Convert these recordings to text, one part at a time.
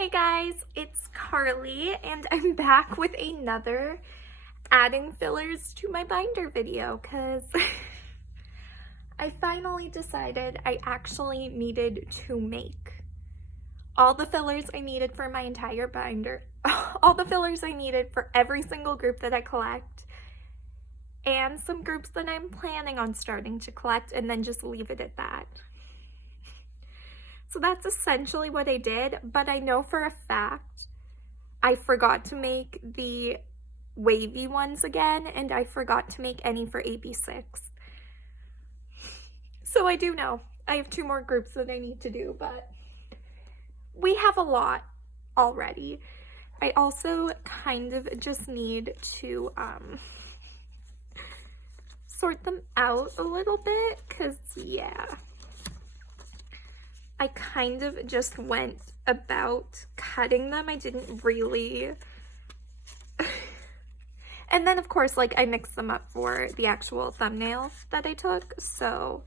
Hey guys, it's Carly and I'm back with another adding fillers to my binder video because I finally decided I actually needed to make all the fillers I needed for my entire binder, all the fillers I needed for every single group that I collect, and some groups that I'm planning on starting to collect, and then just leave it at that. So that's essentially what I did, but I know for a fact I forgot to make the wavy ones again, and I forgot to make any for AB6. So I do know I have 2 more groups that I need to do, but we have a lot already. I also kind of just need to sort them out a little bit, because yeah, I kind of just went about cutting them. I didn't really and then of course, like, I mixed them up for the actual thumbnail that I took, so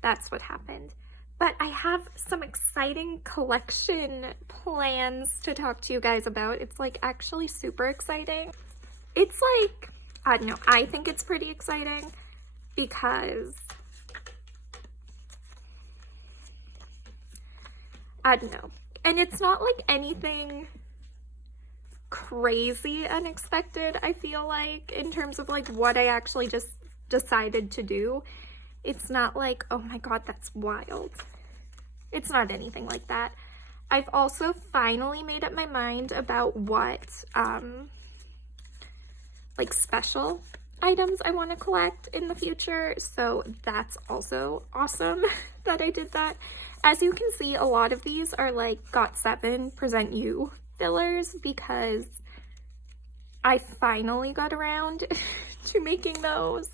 that's what happened. But I have some exciting collection plans to talk to you guys about. It's like actually super exciting. It's like, I don't know, I think it's pretty exciting because I don't know. And it's not like anything crazy unexpected, I feel like, in terms of like what I actually just decided to do. It's not like, oh my god, that's wild. It's not anything like that. I've also finally made up my mind about what like special items I want to collect in the future, so that's also awesome that I did that. As you can see, a lot of these are like Got7 Present You fillers because I finally got around to making those.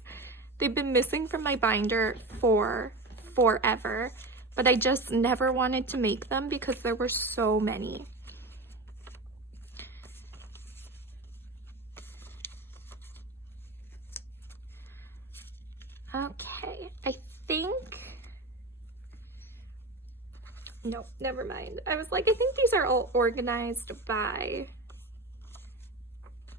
They've been missing from my binder for forever, but I just never wanted to make them because there were so many. Okay, I think, no, never mind. I was like, I think these are all organized by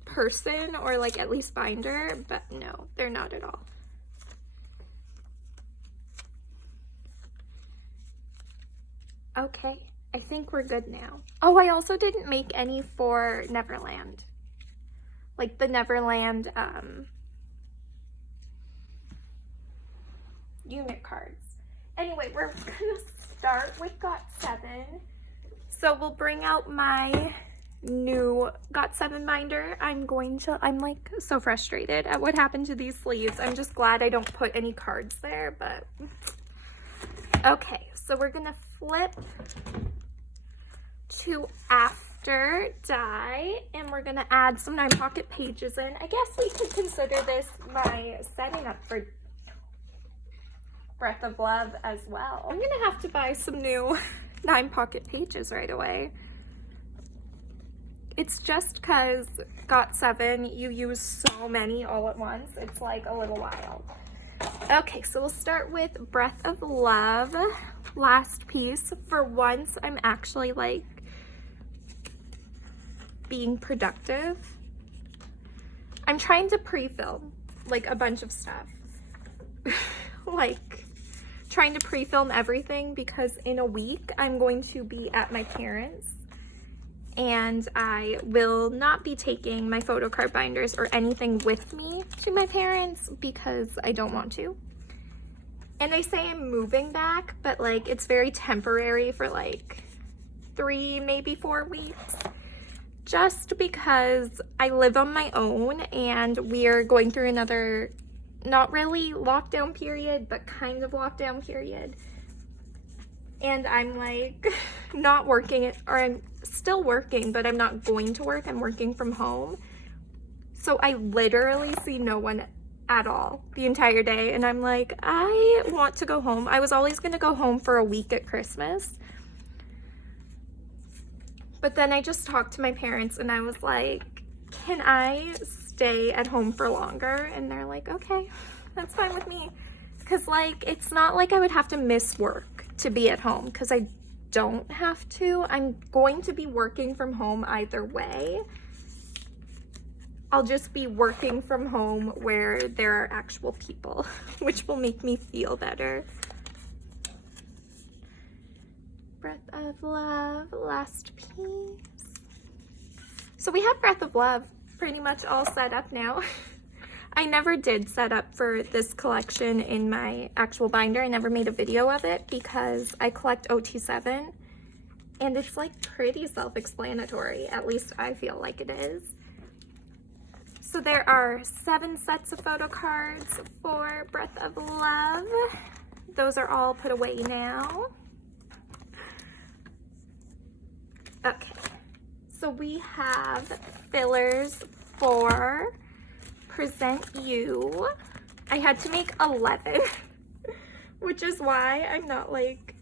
person or like at least binder, but no, they're not at all. Okay, I think we're good now. Oh, I also didn't make any for Neverland. Like the Neverland unit cards. Anyway, we're gonna start with Got7. So we'll bring out my new Got7 binder. I'm like so frustrated at what happened to these sleeves. I'm just glad I don't put any cards there, but okay, so we're gonna flip to After Die, and we're gonna add some 9 pocket pages in. I guess we could consider this my setting up for Breath of Love as well. I'm gonna have to buy some new 9 pocket pages right away. It's just because Got7, you use so many all at once. It's like a little wild. Okay, so we'll start with Breath of Love, last piece. For once, I'm actually like being productive. I'm trying to pre-film like a bunch of stuff. Like trying to pre-film everything because in a week I'm going to be at my parents' and I will not be taking my Photocard binders or anything with me to my parents because I don't want to. And I say I'm moving back, but like it's very temporary for like 3, maybe 4 weeks, just because I live on my own and we're going through another, not really lockdown period, but kind of lockdown period. And I'm like not working, or I'm still working, but I'm not going to work. I'm working from home. So I literally see no one at all the entire day. And I'm like, I want to go home. I was always going to go home for a week at Christmas. But then I just talked to my parents and I was like, can I stay at home for longer? And they're like, okay, that's fine with me. Because like, it's not like I would have to miss work to be at home, because I don't have to. I'm going to be working from home either way. I'll just be working from home where there are actual people, which will make me feel better. Breath of Love, last piece. So we have Breath of Love pretty much all set up now. I never did set up for this collection in my actual binder. I never made a video of it because I collect OT7 and it's like pretty self-explanatory. At least I feel like it is. So there are 7 sets of photo cards for Breath of Love. Those are all put away now. Okay, so we have fillers for Present You. I had to make 11, which is why I'm not like,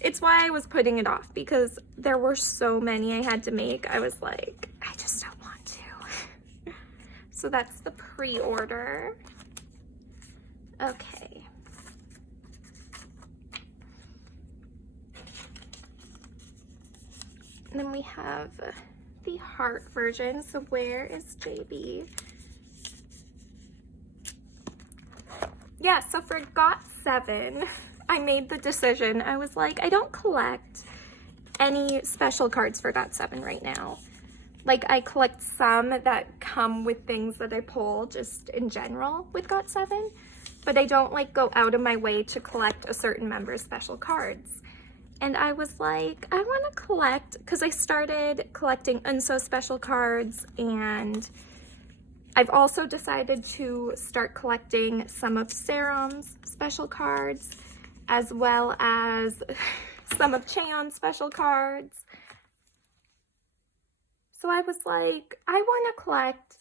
it's why I was putting it off because there were so many I had to make. I was like, I just don't want to. So that's the pre-order. Okay. And then we have the heart version. So where is JB? Yeah, so for GOT7, I made the decision. I was like, I don't collect any special cards for GOT7 right now. Like, I collect some that come with things that I pull just in general with GOT7, but I don't like go out of my way to collect a certain member's special cards. And I was like, I want to collect, because I started collecting UNSO special cards, and I've also decided to start collecting some of Serum's special cards, as well as some of Cheon's special cards. So I was like, I want to collect,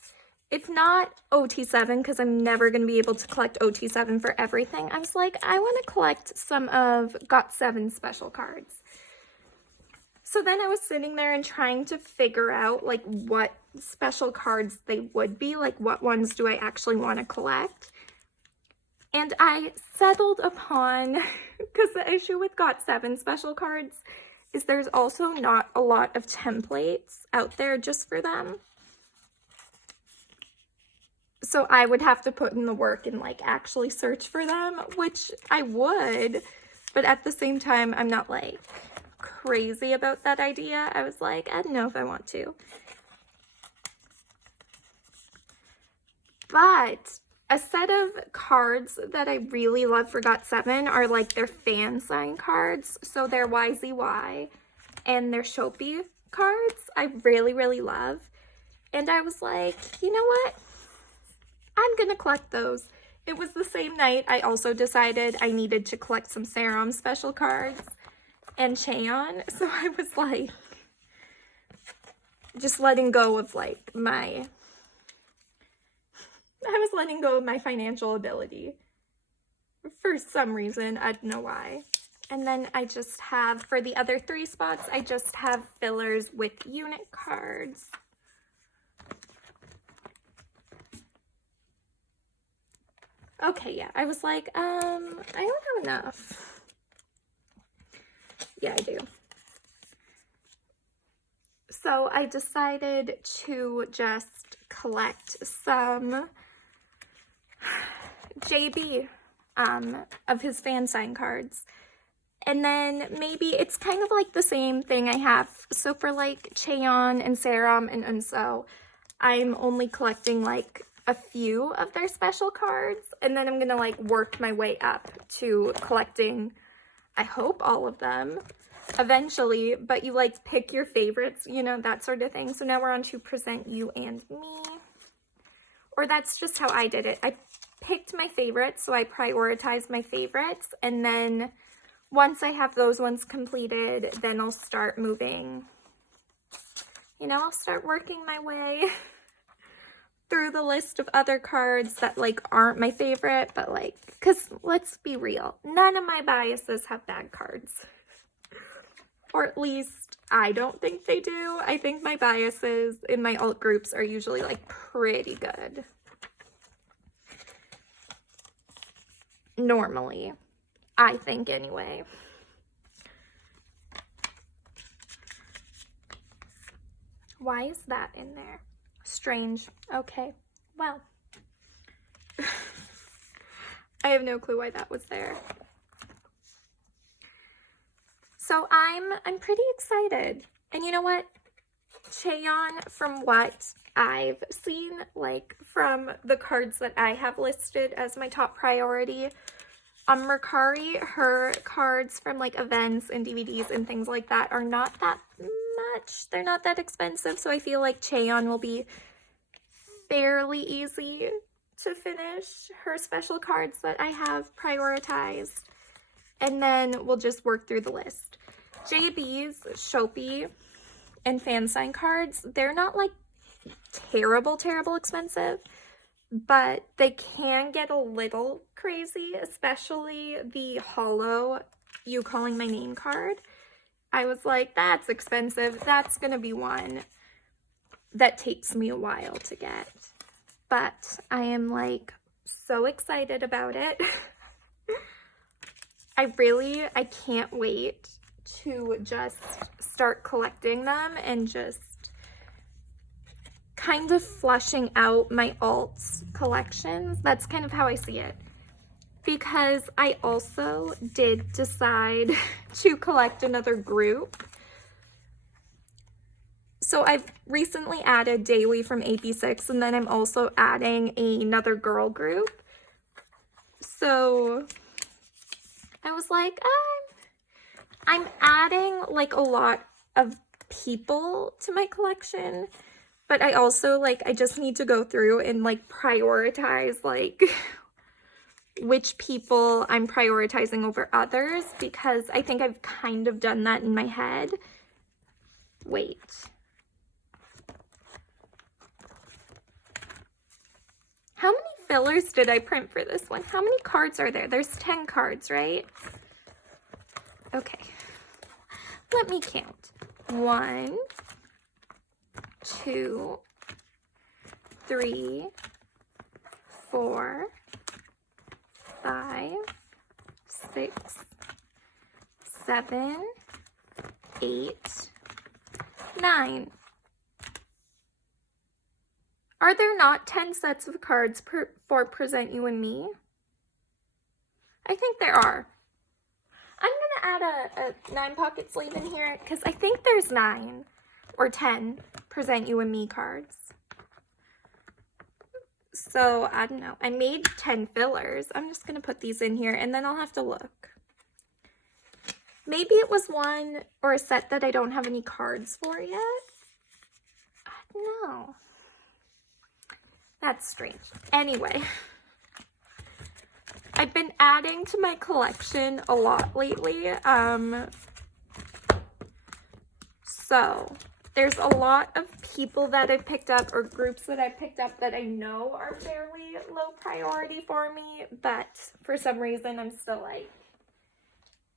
if not OT7, because I'm never going to be able to collect OT7 for everything. I was like, I want to collect some of GOT7 special cards. So then I was sitting there and trying to figure out like what special cards they would be, like what ones do I actually want to collect. And I settled upon, because the issue with GOT7 special cards is there's also not a lot of templates out there just for them. So I would have to put in the work and like actually search for them, which I would, but at the same time, I'm not like crazy about that idea. I was like, I don't know if I want to. But a set of cards that I really love for GOT7 are like their fan sign cards. So their YZY and their Shopee cards I really, really love. And I was like, you know what? I'm gonna collect those. It was the same night I also decided I needed to collect some Serum special cards and Cheon. So I was like, just letting go of like my financial ability for some reason. I don't know why. And then I just have, for the other 3 spots, I just have fillers with unit cards. Okay, yeah, I was like, I don't have enough. Yeah, I do. So I decided to just collect some JB of his fan sign cards. And then maybe it's kind of like the same thing I have. So for like Cheon and Serum and UNSO, I'm only collecting like a few of their special cards, and then I'm gonna like work my way up to collecting, I hope, all of them eventually. But you like pick your favorites, you know, that sort of thing. So now we're on to Present You and Me, or that's just how I did it. I picked my favorites, so I prioritized my favorites, and then once I have those ones completed, then I'll start moving, you know, I'll start working my way through the list of other cards that like aren't my favorite, but like, because let's be real, none of my biases have bad cards. Or at least I don't think they do. I think my biases in my alt groups are usually like pretty good. Normally, I think anyway. Why is that in there? Strange. Okay, well. I have no clue why that was there. So I'm pretty excited. And you know what? Cheon, from what I've seen, like from the cards that I have listed as my top priority, Mercari, her cards from like events and DVDs and things like that are not that much. They're not that expensive. So I feel like Cheon will be fairly easy to finish her special cards that I have prioritized. And then we'll just work through the list. JB's, Shopee, and fan sign cards, they're not like terrible expensive, but they can get a little crazy, especially the hollow You Calling My Name card. I was like, that's expensive. That's gonna be one that takes me a while to get. But I am like so excited about it. I can't wait to just start collecting them and just kind of flushing out my alts collections. That's kind of how I see it. Because I also did decide to collect another group. So I've recently added Daily from AP6, and then I'm also adding another girl group. So I was like, I'm adding like a lot of people to my collection, but I also like, I just need to go through and like prioritize like which people I'm prioritizing over others, because I think I've kind of done that in my head. Wait. How many fillers did I print for this one? How many cards are there? There's 10 cards, right? Okay. Let me count. 1, 2, 3, 4, 5, 6, 7, 8, 9. Are there not 10 sets of cards for Present You and Me? I think there are. I'm going to add a 9 pocket sleeve in here because I think there's 9 or 10 Present You and Me cards. So, I don't know. I made 10 fillers. I'm just going to put these in here and then I'll have to look. Maybe it was one or a set that I don't have any cards for yet. I don't know. That's strange. Anyway. I've been adding to my collection a lot lately. So there's a lot of people that I've picked up or groups that I've picked up that I know are fairly low priority for me, but for some reason I'm still like,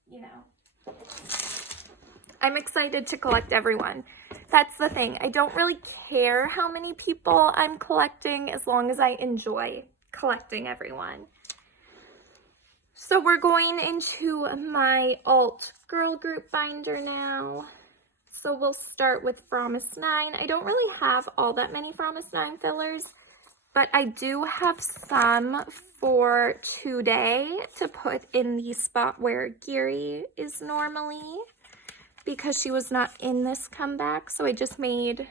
you know, I'm excited to collect everyone. That's the thing. I don't really care how many people I'm collecting as long as I enjoy collecting everyone. So we're going into my alt girl group binder now. So we'll start with Promise 9. I don't really have all that many Promise 9 fillers, but I do have some for today to put in the spot where Giri is normally, because she was not in this comeback. So I just made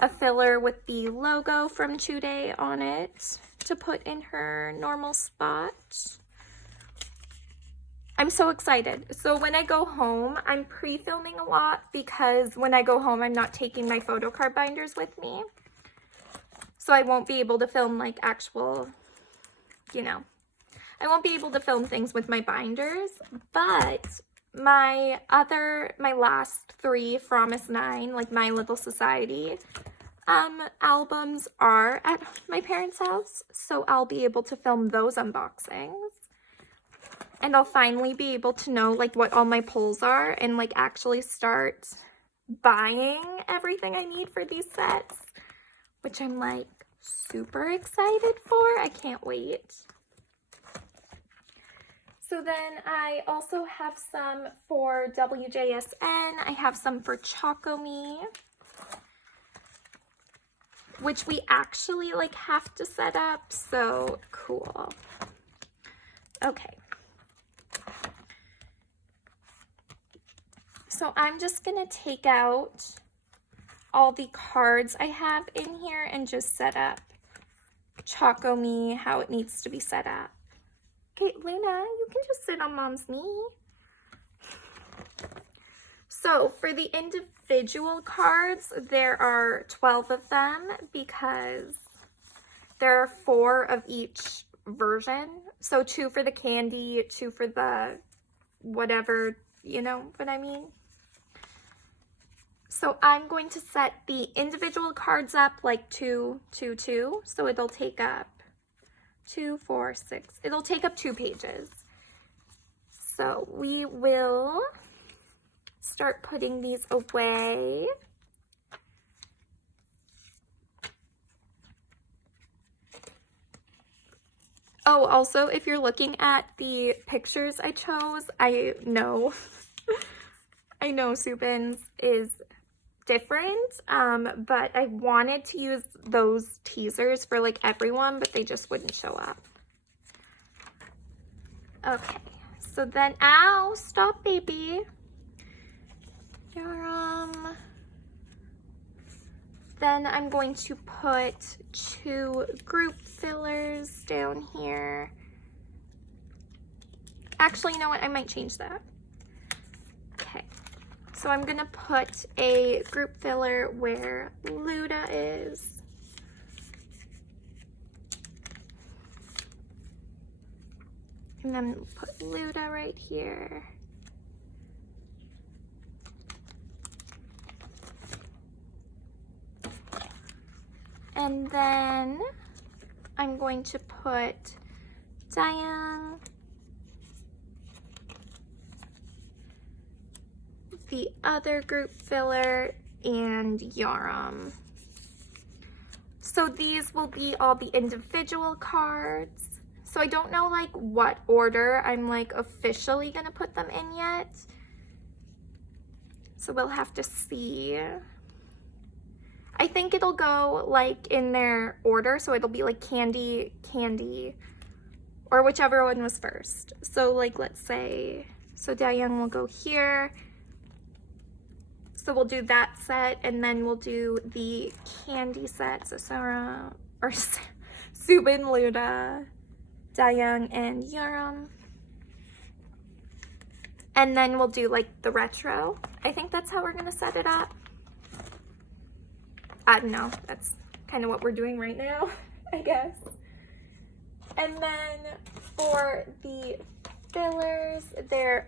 a filler with the logo from today on it to put in her normal spot. I'm so excited. So when I go home, I'm pre-filming a lot because when I go home, I'm not taking my Photocard binders with me. So I won't be able to film like actual, you know, I won't be able to film things with my binders, but my last 3 Promise 9, like My Little Society, albums are at my parents' house. So I'll be able to film those unboxings. And I'll finally be able to know like what all my pulls are and like actually start buying everything I need for these sets, which I'm like super excited for. I can't wait. So then I also have some for WJSN. I have some for Choco Me. which we actually like have to set up, so cool. Okay. So I'm just gonna take out all the cards I have in here and just set up Choco Me how it needs to be set up. Okay, Luna, you can just sit on Mom's knee. So for the individual cards, there are 12 of them because there are 4 of each version. So 2 for the candy, 2 for the whatever, you know what I mean? So I'm going to set the individual cards up like 2, 2, 2. So it'll take up 2, 4, 6. It'll take up 2 pages. So we will start putting these away. Oh, also, if you're looking at the pictures I chose, I know Subin's is different, but I wanted to use those teasers for like everyone, but they just wouldn't show up. Okay, so then, ow, stop, baby. Then I'm going to put 2 group fillers down here. Actually, you know what? I might change that. Okay. So I'm gonna put a group filler where Luda is. And then put Luda right here. And then I'm going to put Diane, the other group filler, and Yaram. So these will be all the individual cards. So I don't know like what order I'm like officially gonna put them in yet. So we'll have to see. I think it'll go like in their order, so it'll be like candy, candy, or whichever one was first. So like, let's say, so Dayoung will go here. So we'll do that set, and then we'll do the candy set. So Sarah, or Subin, Luda, Dayoung, and Yaram. And then we'll do like the retro. I think that's how we're gonna set it up. I don't know, that's kind of what we're doing right now, I guess. And then for the fillers,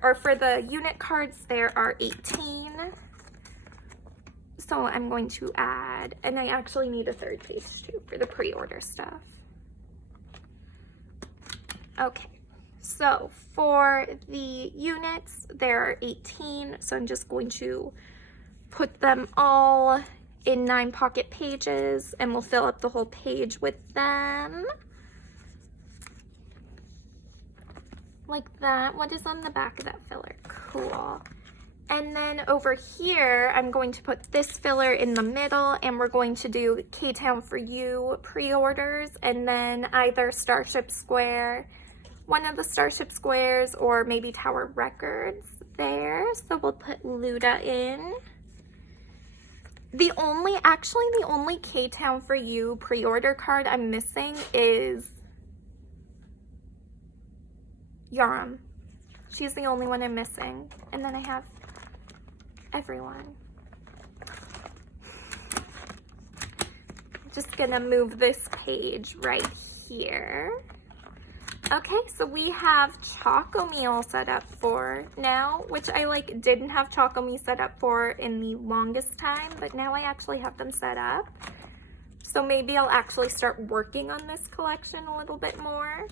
or for the unit cards, there are 18. So I'm going to add, and I actually need a 3rd page too for the pre-order stuff. Okay, so for the units, there are 18. So I'm just going to put them all in 9 pocket pages, and we'll fill up the whole page with them. Like that. What is on the back of that filler? Cool. And then over here, I'm going to put this filler in the middle, and we're going to do K-Town for You pre-orders, and then either Starship Square, one of the Starship Squares, or maybe Tower Records there. So we'll put Luda in. The only K-Town for You pre-order card I'm missing is Yaram. She's the only one I'm missing. And then I have everyone. I'm just gonna move this page right here. Okay, so we have Choco Me all set up for now, which I like didn't have Choco Me set up for in the longest time, but now I actually have them set up. So maybe I'll actually start working on this collection a little bit more.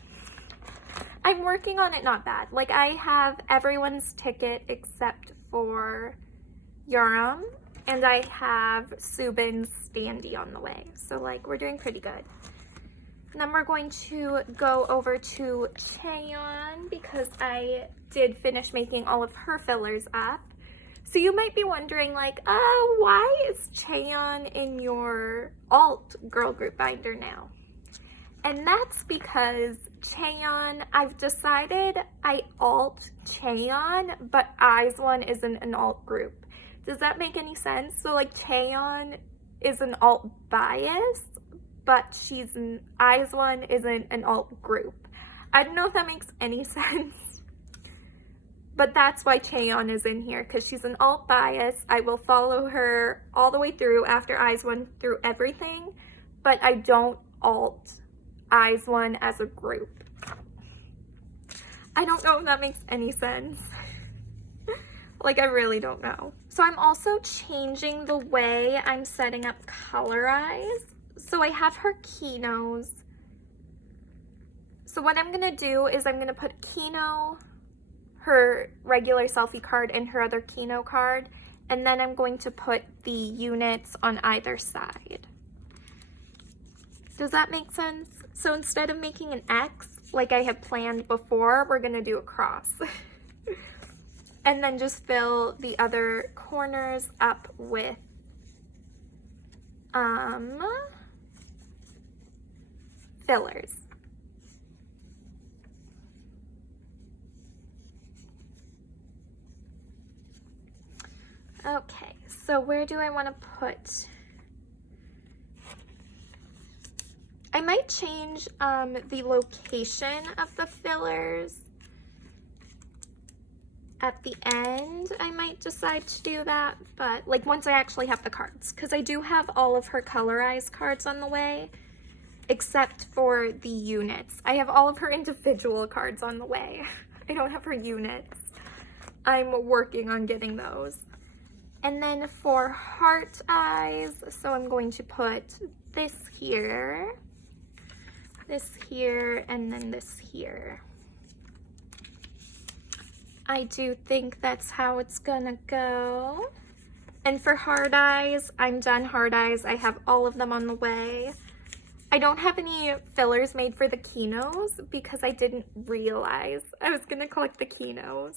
I'm working on it not bad. Like I have everyone's ticket except for Yaram, and I have Subin's standee on the way. So like we're doing pretty good. And then we're going to go over to Cheon because I did finish making all of her fillers up. So you might be wondering like, oh, why is Cheon in your alt girl group binder now? And that's because Cheon, I've decided I alt Cheon, but IZ*ONE isn't an alt group. Does that make any sense? So like Cheon is an alt bias, but IZ*ONE isn't an alt group. I don't know if that makes any sense. But that's why Cheon is in here, because she's an alt bias. I will follow her all the way through after IZ*ONE through everything, but I don't alt IZ*ONE as a group. I don't know if that makes any sense. Like, I really don't know. So I'm also changing the way I'm setting up Colorize. So I have her Kino's. So what I'm gonna do is I'm gonna put Kino, her regular selfie card, and her other Kino card, and then I'm going to put the units on either side. Does that make sense? So instead of making an X like I had planned before, we're gonna do a cross. And then just fill the other corners up with fillers. Okay, so where do I want to put? I might change the location of the fillers. At the end, I might decide to do that, but like once I actually have the cards, because I do have all of her Colorize cards on the way, except for the units. I have all of her individual cards on the way. I don't have her units. I'm working on getting those. And then for heart eyes, so I'm going to put this here, and then this here. I do think that's how it's gonna go. And for hard eyes, I'm done hard eyes. I have all of them on the way. I don't have any fillers made for the Kinos because I didn't realize I was gonna collect the Kinos.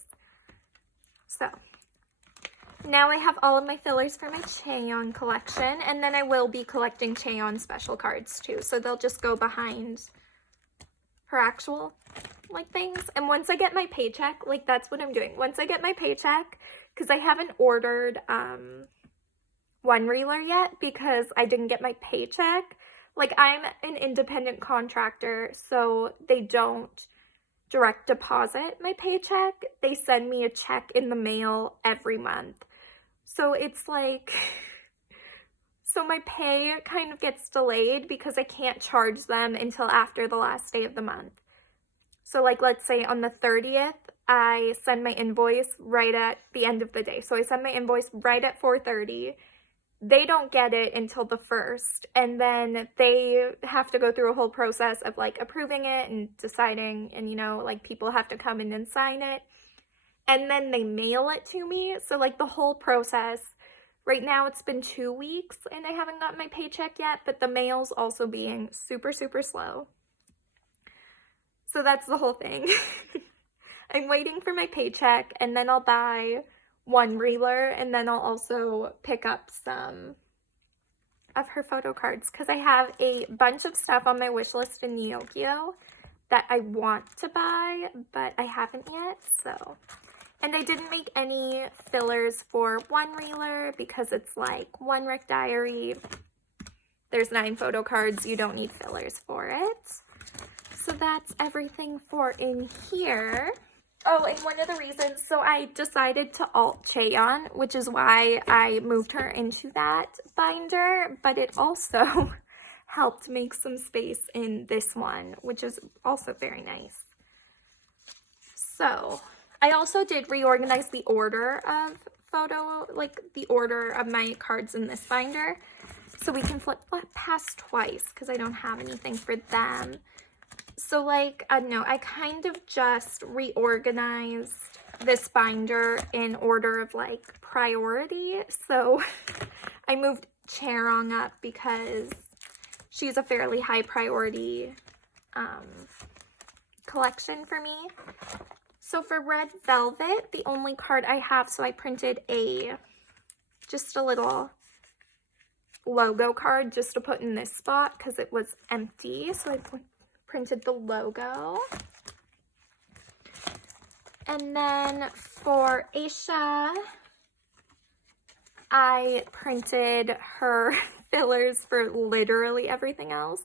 So now I have all of my fillers for my Cheon collection, and then I will be collecting Cheon special cards too. So they'll just go behind her actual like things. And once I get my paycheck, like that's what I'm doing. Once I get my paycheck, because I haven't ordered one reeler yet because I didn't get my paycheck. Like I'm an independent contractor, so they don't direct deposit my paycheck. They send me a check in the mail every month. So it's like, so my pay kind of gets delayed because I can't charge them until after the last day of the month. So like, let's say on the 30th, I send my invoice right at the end of the day. So I send my invoice right at 4:30. They don't get it until the 1st. And then they have to go through a whole process of like approving it and deciding, and you know, like people have to come in and sign it. And then they mail it to me. So like the whole process, right now it's been 2 weeks and I haven't gotten my paycheck yet, but the mail's also being super, super slow. So that's the whole thing. I'm waiting for my paycheck, and then I'll buy one reeler, and then I'll also pick up some of her photo cards because I have a bunch of stuff on my wish list in Neokyo that I want to buy, but I haven't yet, so. And I didn't make any fillers for one reeler because it's like one Rick Diary. There's 9 photo cards. You don't need fillers for it. So that's everything for in here. Oh, and one of the reasons, so I decided to alt Cheon, which is why I moved her into that binder, but it also helped make some space in this one, which is also very nice. So I also did reorganize the order of the order of my cards in this binder. So we can flip past twice because I don't have anything for them. So like, I don't know, I kind of just reorganized this binder in order of like priority. So I moved Chaerong up because she's a fairly high priority collection for me. So for Red Velvet, the only card I have, so I printed just a little logo card just to put in this spot because it was empty. So I printed the logo. And then for Aisha, I printed her fillers for literally everything else.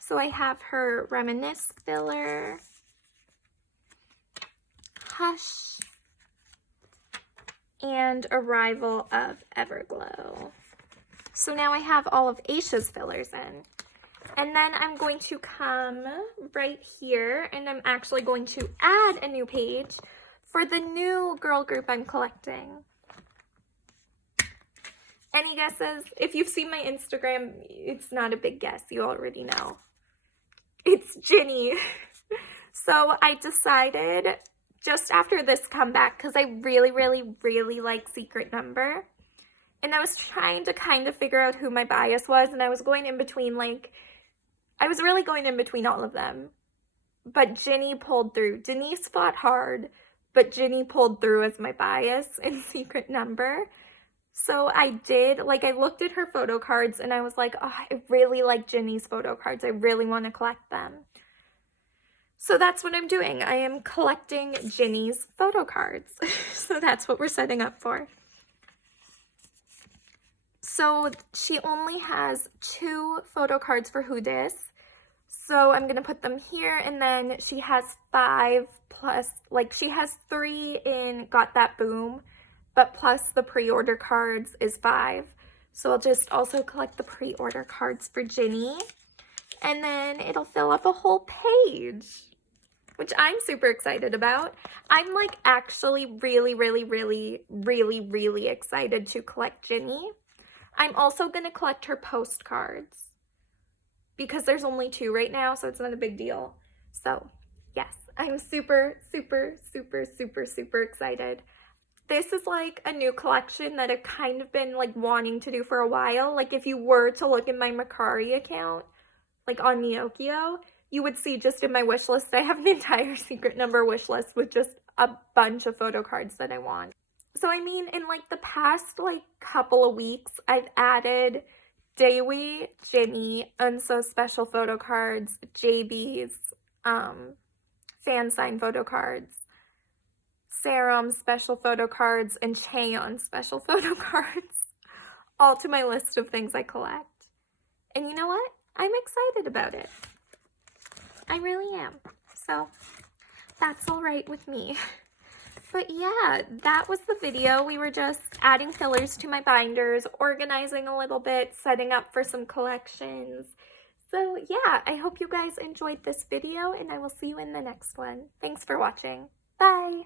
So I have her Reminisce filler, Hush, and Arrival of Everglow. So now I have all of Aisha's fillers in. And then I'm going to come right here and I'm actually going to add a new page for the new girl group I'm collecting. Any guesses? If you've seen my Instagram, it's not a big guess. You already know. It's Ginny. So I decided just after this comeback, because I really, really, really like Secret Number. And I was trying to kind of figure out who my bias was. And I was going in between, I was really going in between all of them. But Ginny pulled through. Denise fought hard, but Ginny pulled through as my bias in Secret Number. So I did, I looked at her photo cards and I was like, oh, I really like Ginny's photo cards. I really want to collect them. So that's what I'm doing. I am collecting Ginny's photo cards. So that's what we're setting up for. So she only has 2 photo cards for Who Dis. So I'm going to put them here, and then she has 5 plus, she has 3 in Got That Boom, but plus the pre-order cards is 5. So I'll just also collect the pre-order cards for Ginny, and then it'll fill up a whole page, which I'm super excited about. I'm actually really, really, really, really, really excited to collect Ginny. I'm also going to collect her postcards because there's only 2 right now, so it's not a big deal. So yes, I'm super, super, super, super, super excited. This is a new collection that I've kind of been wanting to do for a while. If you were to look at my Mercari account, on Neokio, you would see just in my wish list, I have an entire Secret Number wish list with just a bunch of photo cards that I want. So I mean, in the past couple of weeks, I've added Daewee, Ginny, Unso special photo cards, JB's fan sign photo cards, Serum special photo cards, and Cheon special photo cards, all to my list of things I collect. And you know what? I'm excited about it. I really am. So that's all right with me. But yeah, that was the video. We were just adding fillers to my binders, organizing a little bit, setting up for some collections. So yeah, I hope you guys enjoyed this video, and I will see you in the next one. Thanks for watching. Bye!